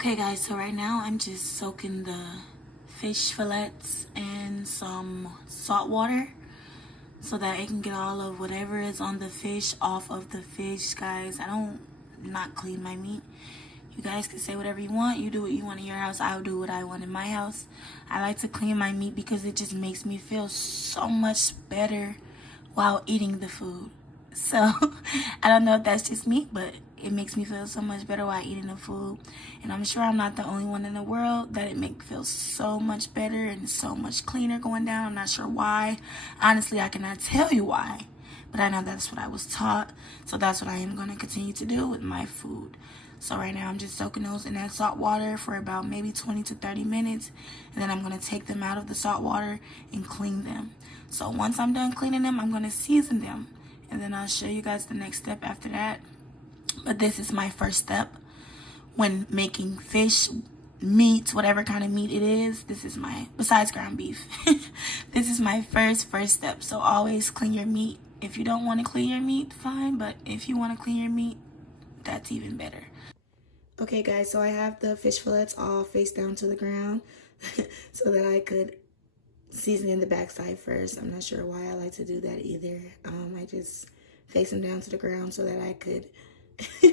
Okay guys, so right now I'm just soaking the fish fillets in some salt water so that it can get all of whatever is on the fish off of the fish. Guys, I don't not clean my meat. You guys can say whatever you want. You do what you want in your house. I'll do what I want in my house. I like to clean my meat because it just makes me feel so much better while eating the food. So I don't know if that's just me, but it makes me feel so much better while eating the food. And I'm sure I'm not the only one in the world that it makes me feel so much better and so much cleaner going down. I'm not sure why. Honestly, I cannot tell you why, but I know that's what I was taught. So that's what I am going to continue to do with my food. So right now I'm just soaking those in that salt water for about maybe 20 to 30 minutes. And then I'm going to take them out of the salt water and clean them. So once I'm done cleaning them, I'm going to season them. And then I'll show you guys the next step after that. But this is my first step when making fish, meat, whatever kind of meat it is. This is my, besides ground beef, this is my first step. So always clean your meat. If you don't want to clean your meat, fine. But if you want to clean your meat, that's even better. Okay guys, so I have the fish fillets all face down to the ground so that I could season in the backside first. I'm not sure why I like to do that either. I just face them down to the ground so that I could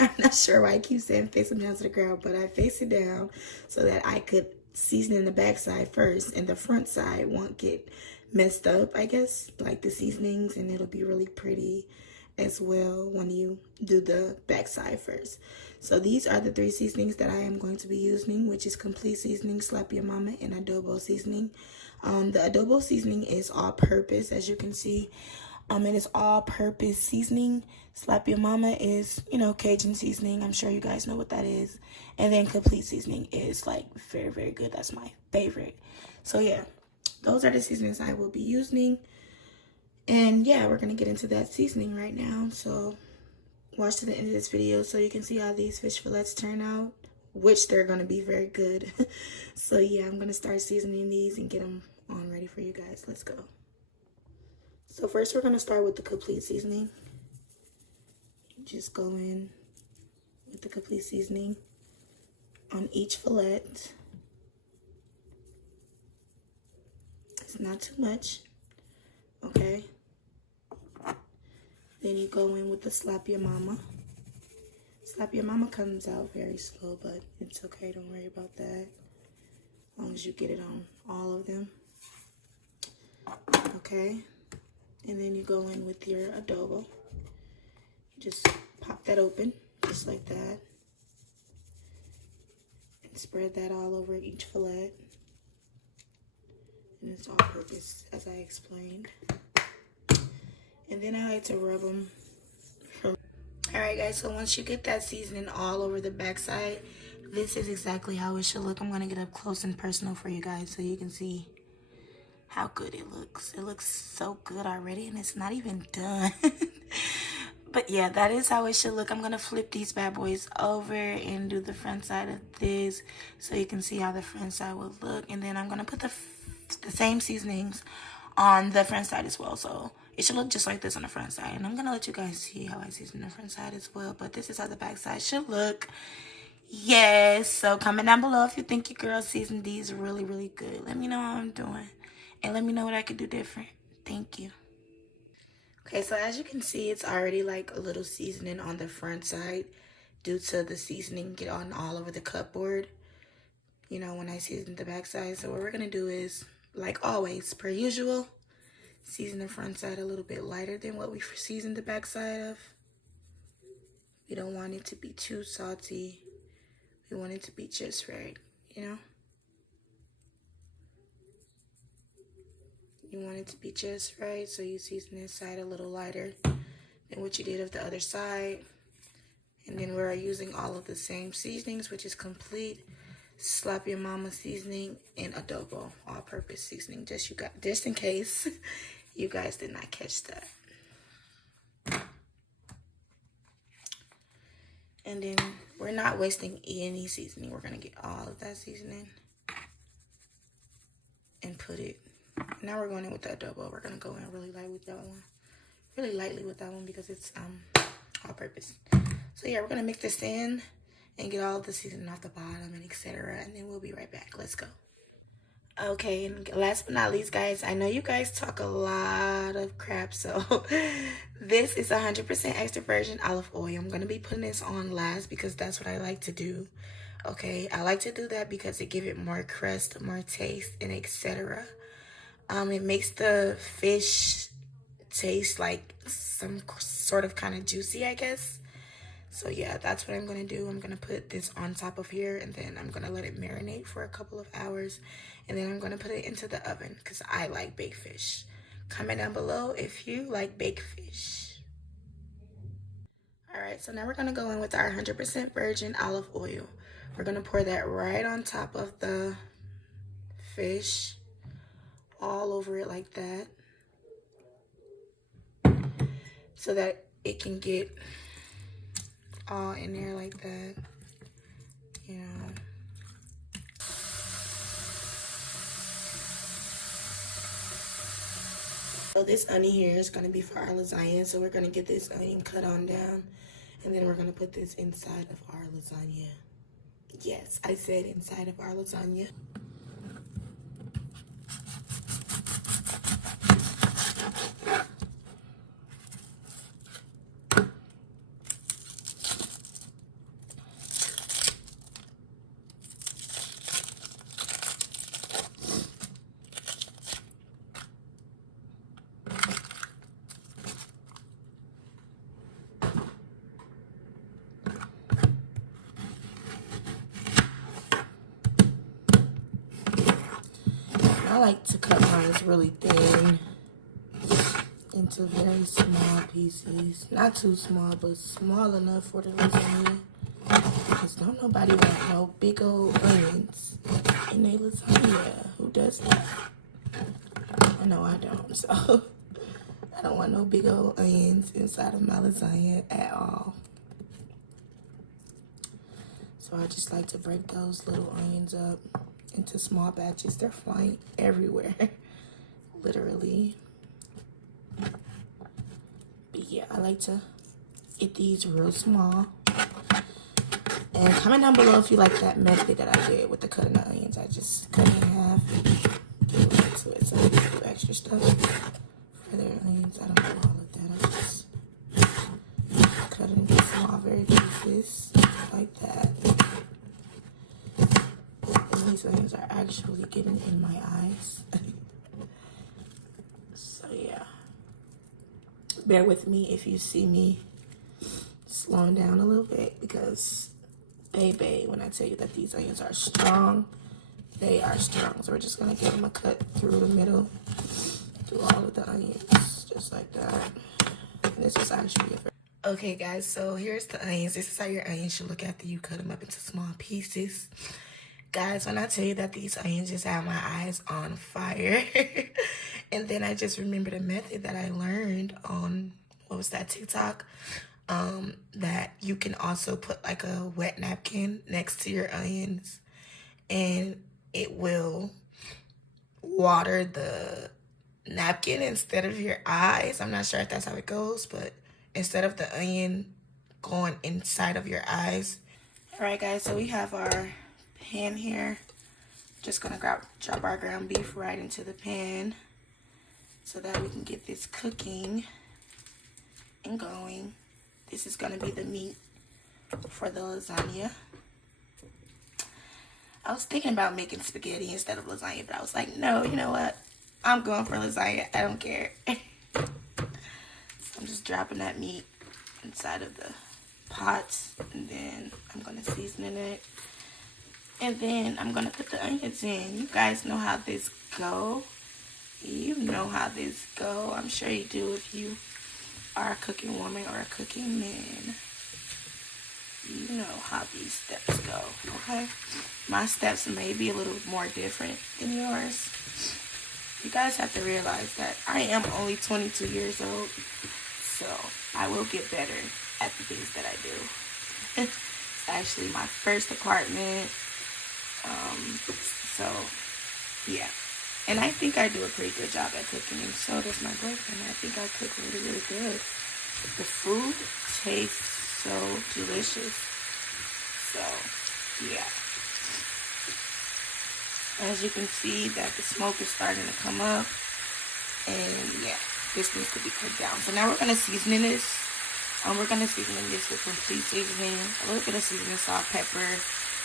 I'm not sure why I keep saying face them down to the ground, but I face it down so that I could season in the backside first and the front side won't get messed up, I guess, like the seasonings, and it'll be really pretty as well when you do the backside first. So these are the 3 seasonings that I am going to be using, which is complete seasoning, slap your mama, and adobo seasoning. The adobo seasoning is all purpose, as you can see. It is all purpose seasoning. Slap your mama is, you know, Cajun seasoning. I'm sure you guys know what that is. And then complete seasoning is like very, very good. That's my favorite. So yeah, those are the seasonings I will be using. And yeah, we're going to get into that seasoning right now. So watch to the end of this video so you can see how these fish fillets turn out, which they're going to be very good. So yeah, I'm going to start seasoning these and get them on ready for you guys. Let's go. So first we're going to start with the complete seasoning. Just go in with the complete seasoning on each fillet. It's not too much, okay? Then you go in with the slap your mama. Slap your mama comes out very slow, but it's okay, don't worry about that. As long as you get it on all of them, okay? And then you go in with your adobo. Just pop that open, just like that. And spread that all over each fillet. And it's all purpose, as I explained. And then I like to rub them. Alright guys, so once you get that seasoning all over the backside, this is exactly how it should look. I'm going to get up close and personal for you guys so you can see how good it looks. It looks so good already and it's not even done. But yeah, that is how it should look. I'm going to flip these bad boys over and do the front side of this so you can see how the front side will look. And then I'm going to put the same seasonings on the front side as well. So it should look just like this on the front side. And I'm going to let you guys see how I season the front side as well. But this is how the back side should look. Yes. So comment down below if you think your girl seasoned these really, really good. Let me know how I'm doing. And let me know what I could do different. Thank you. Okay, so as you can see, it's already like a little seasoning on the front side due to the seasoning get on all over the cupboard, you know, when I season the back side. So what we're going to do is, like always, per usual, season the front side a little bit lighter than what we seasoned the back side of. We don't want it to be too salty. We want it to be just right, you know? You want it to be just right, so you season this side a little lighter than what you did of the other side. And then we're using all of the same seasonings, which is complete, slap your mama seasoning, and adobo, all-purpose seasoning. Just in case you guys did not catch that. And then we're not wasting any seasoning. We're gonna get all of that seasoning and put it. Now we're going in with the adobo. We're gonna go in really light with that one, really lightly with that one because it's all purpose. So yeah, we're gonna mix this in and get all of the seasoning off the bottom and etc. And then we'll be right back. Let's go. Okay, and last but not least, guys, I know you guys talk a lot of crap, so this is 100% extra virgin olive oil. I'm going to be putting this on last because that's what I like to do. Okay, I like to do that because it gives it more crust, more taste, and etc. It makes the fish taste like some sort of kind of juicy, I guess. So yeah, that's what I'm going to do. I'm going to put this on top of here, and then I'm going to let it marinate for a couple of hours. And then I'm going to put it into the oven because I like baked fish. Comment down below if you like baked fish. All right, so now we're going to go in with our 100% virgin olive oil. We're going to pour that right on top of the fish, all over it like that, so that it can get all in there like that, you know. So this onion here is going to be for our lasagna. So we're going to get this onion cut on down, and then we're going to put this inside of our lasagna. Yes, I said inside of our lasagna. I like to cut mine really thin into very small pieces. Not too small, but small enough for the lasagna. Because don't nobody want no big old onions in a lasagna. Who does that? I know I don't, so I don't want no big old onions inside of my lasagna at all. So I just like to break those little onions up into small batches. They're flying everywhere, literally. But yeah, I like to get these real small. And comment down below if you like that method that I did with the cutting the onions. I just cut it in half, get right to it. Some people do extra stuff for their onions. I don't do all of that. I just cut it into small, very pieces like that. These onions are actually getting in my eyes. So yeah, bear with me if you see me slowing down a little bit, because baby, when I tell you that these onions are strong, they are strong. So we're just gonna give them a cut through the middle, through all of the onions, just like that. And this is actually a okay, guys, so here's the onions. This is how your onions should look after you cut them up into small pieces. Guys, when I tell you that these onions just have my eyes on fire. And then I just remembered a method that I learned on, what was that, TikTok? That you can also put like a wet napkin next to your onions, and it will water the napkin instead of your eyes. I'm not sure if that's how it goes, but instead of the onion going inside of your eyes. All right, guys, so we have our pan here. Just gonna drop our ground beef right into the pan so that we can get this cooking and going. This is gonna be the meat for the lasagna. I was thinking about making spaghetti instead of lasagna, but I was like, no, you know what? I'm going for lasagna. I don't care. So I'm just dropping that meat inside of the pot, and then I'm gonna season it. And then I'm gonna put the onions in. You guys know how this go. You know how this go. I'm sure you do if you are a cooking woman or a cooking man. You know how these steps go, okay? My steps may be a little more different than yours. You guys have to realize that I am only 22 years old, so I will get better at the things that I do. It's actually my first apartment. So yeah, and I think I do a pretty good job at cooking, and so does my boyfriend. I think I cook really, really good. The food tastes so delicious. So, yeah. As you can see that the smoke is starting to come up. And yeah, this needs to be cooked down. So now we're going to season this. We're going to season this with complete seasoning, a little bit of seasoning, salt, pepper,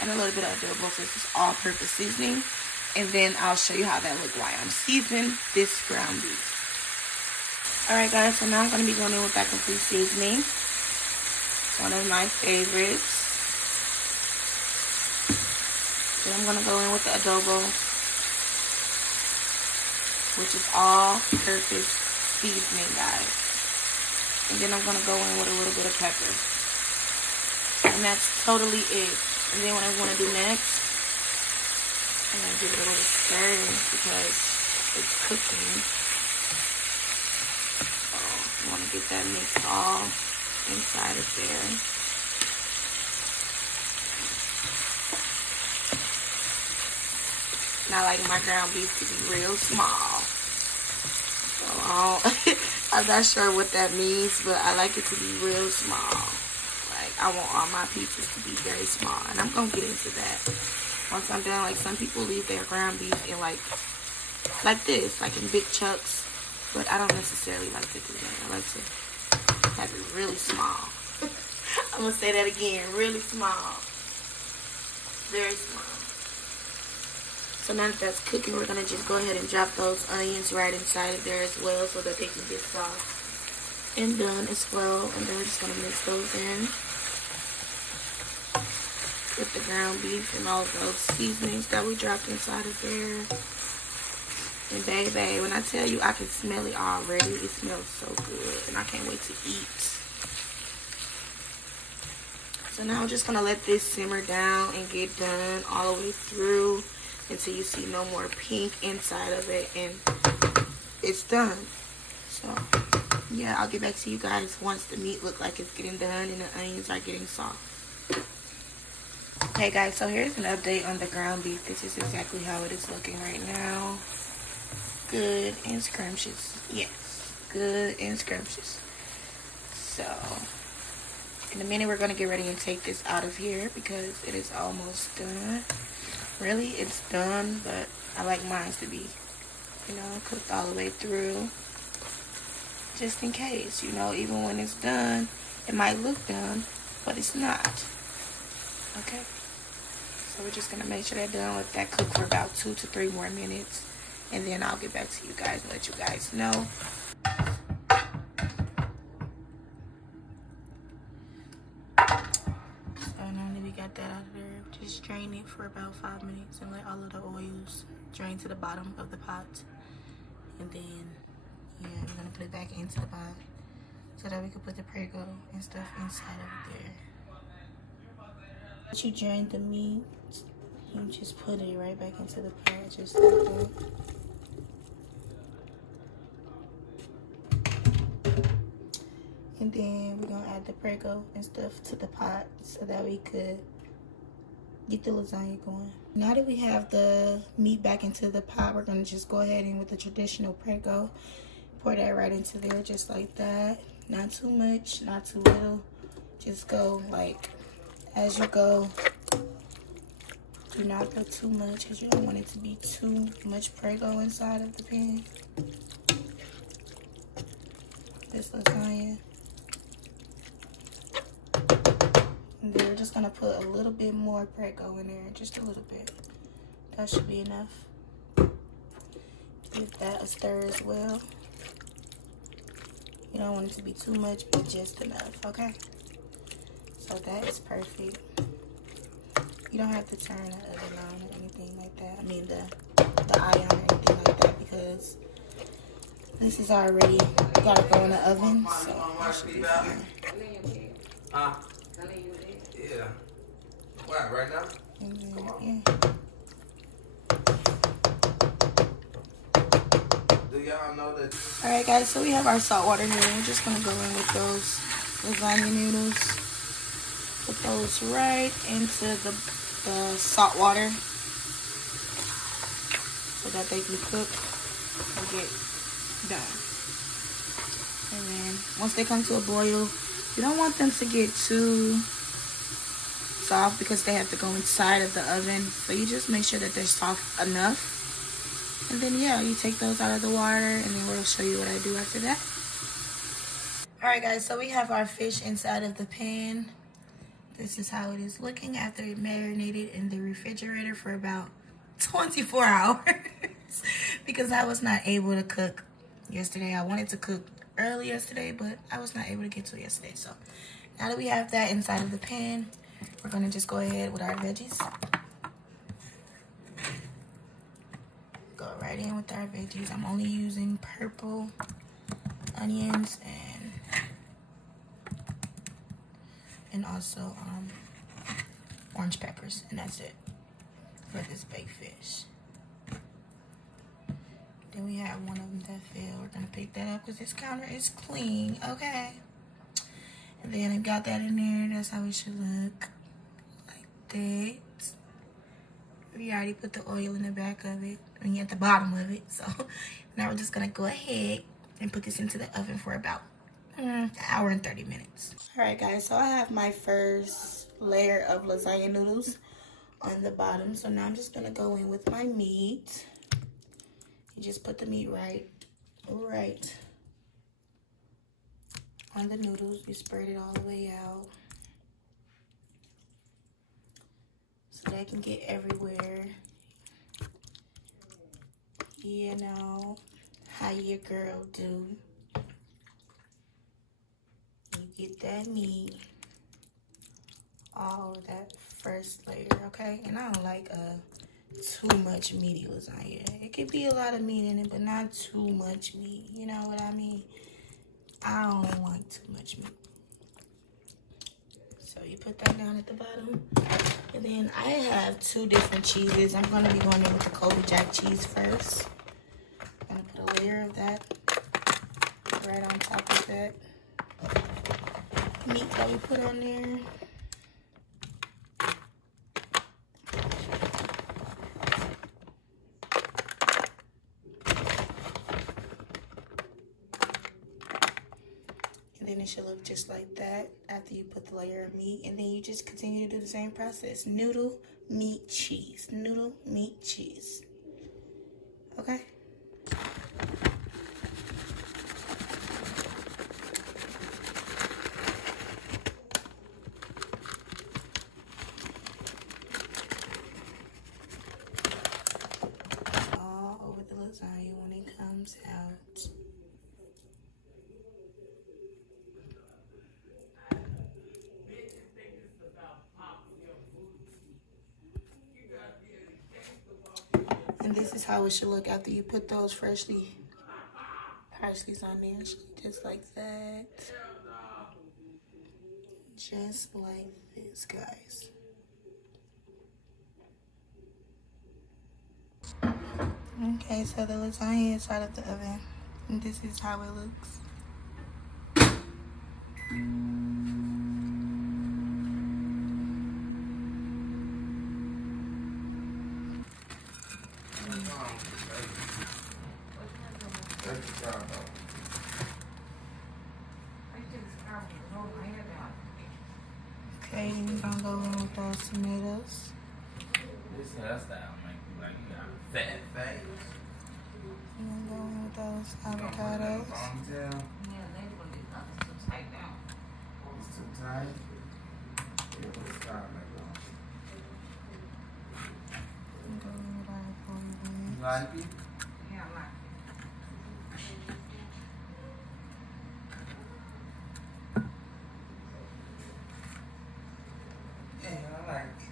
and a little bit of adobo. So this is all-purpose seasoning. And then I'll show you how that looks while I'm seasoning this ground beef. Alright guys, so now I'm going to be going in with that complete seasoning. It's one of my favorites. Then I'm going to go in with the adobo, which is all-purpose seasoning, guys. And then I'm going to go in with a little bit of pepper. And that's totally it. And then what I'm going to do next, I'm going to give it a little stir because it's cooking. So I want to get that mixed all inside of there. And I like my ground beef to be real small. So I'm not sure what that means, but I like it to be real small. Like, I want all my pieces to be very small. And I'm going to get into that once I'm done. Like, some people leave their ground beef in like this, like in big chunks. But I don't necessarily like to do that. I like to have it really small. I'm going to say that again. Really small. Very small. So now that that's cooking, we're going to just go ahead and drop those onions right inside of there as well so that they can get soft and done as well. And then we're just going to mix those in with the ground beef and all of those seasonings that we dropped inside of there. And baby, when I tell you I can smell it already, it smells so good. And I can't wait to eat. So now I'm just going to let this simmer down and get done all the way through until you see no more pink inside of it, and it's done. So yeah, I'll get back to you guys once the meat looks like it's getting done and the onions are getting soft. Okay guys, so here's an update on the ground beef. This is exactly how it is looking right now. Good and scrumptious. Yes, good and scrumptious. So in a minute we're going to get ready and take this out of here because it is almost done. Really, it's done, but I like mine to be, cooked all the way through. Just in case, even when it's done, it might look done, but it's not. Okay? So we're just going to make sure they're done with that cook for about 2 to 3 more minutes. And then I'll get back to you guys and let you guys know. That out of there. Just drain it for about 5 minutes and let all of the oils drain to the bottom of the pot. And then, yeah, we're gonna put it back into the pot so that we can put the Prego and stuff inside of there. Once you drain the meat, you just put it right back into the pot, just like that. And then we're gonna add the Prego and stuff to the pot so that we could get the lasagna going. Now that we have the meat back into the pot, we're gonna just go ahead and with the traditional Prego, pour that right into there just like that. Not too much, not too little. Just go like as you go. Do not go too much because you don't want it to be too much Prego inside of the pan. This lasagna. And then we're just gonna put a little bit more Prego in there, just a little bit. That should be enough. Give that a stir as well. You don't want it to be too much, but just enough, okay? So that is perfect. You don't have to turn the oven on or anything like that. I mean the eye on or anything like that because this is already gotta go in the oven, so that should be fine. Yeah. What, right now? Come on. Yeah. Do y'all know that? Alright guys, so we have our saltwater here. We're just gonna go in with those lasagna noodles. Put those right into the salt water so that they can cook and get done. And then once they come to a boil, you don't want them to get too soft because they have to go inside of the oven. So you just make sure that they're soft enough. And then, yeah, you take those out of the water, and then we'll show you what I do after that. Alright guys, so we have our fish inside of the pan. This is how it is looking after it marinated in the refrigerator for about 24 hours. Because I was not able to cook yesterday. I wanted to cook early yesterday, but I was not able to get to it yesterday. So now that we have that inside of the pan, we're going to just go ahead with our veggies. Go right in with our veggies. I'm only using purple onions and also orange peppers, and that's it for this baked fish. Then we have one of them that fell. We're gonna pick that up because this counter is clean, okay? And then I got that in there. That's how it should look, like that. We already put the oil in the back of it, I mean at the bottom of it. So now we're just gonna go ahead and put this into the oven for about an hour and 30 minutes. All right guys, so I have my first layer of lasagna noodles on the bottom. So now I'm just gonna go in with my meat. You just put the meat right on the noodles. You spread it all the way out so they can get everywhere. You know how your girl do. You get that meat, all of that first layer, okay? And I don't like too much meaty lasagna. It could be a lot of meat in it, but not too much meat. You know what I mean? I don't like too much meat. So you put that down at the bottom. And then I have two different cheeses. I'm going to be going in with the Kobe Jack cheese first. I'm going to put a layer of that right on top of that meat that we put on there. And then it should look just like that after you put the layer of meat. And then you just continue to do the same process. Noodle, meat, cheese. Noodle, meat, cheese. Okay? All over the lasagna when it comes out. And this is how it should look after you put those parsley's on there. Just like that. Just like this, guys. Okay, so the lasagna is out of the oven. And this is how it looks. Okay, we're gonna go in with those tomatoes. This hairstyle make you like you got a fat face. We're gonna go in with those avocados. Yeah, they gonna get nothing too tight now. It's too tight. Yeah, let's start like that. We're gonna go in with our pork. You like it? Yeah, I like it. Yeah, I like it.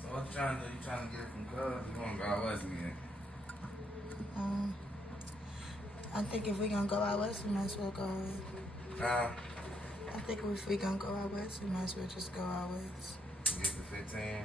So what you trying to do? You trying to get it from Cubs? You want to go out west again? I think if we're gonna go out west, we might as well go out west. I think if we're gonna go out west, we might as well just go out west. Get the 15.